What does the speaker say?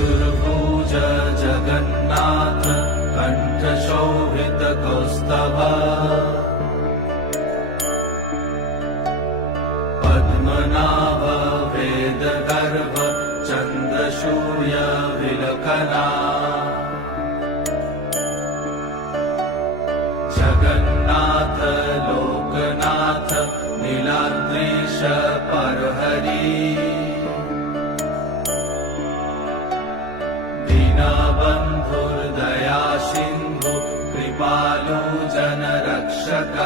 Chaturbhuj Jagannath कण्ठशोभितकौस्तभ Padmanabha Vedgarbh चन्द्रसूर्य विलखना Jagannath Loknath नीलाद्रीश परहरि दीनबन्धुर्दया Sindhu Kripalu जनरक्षक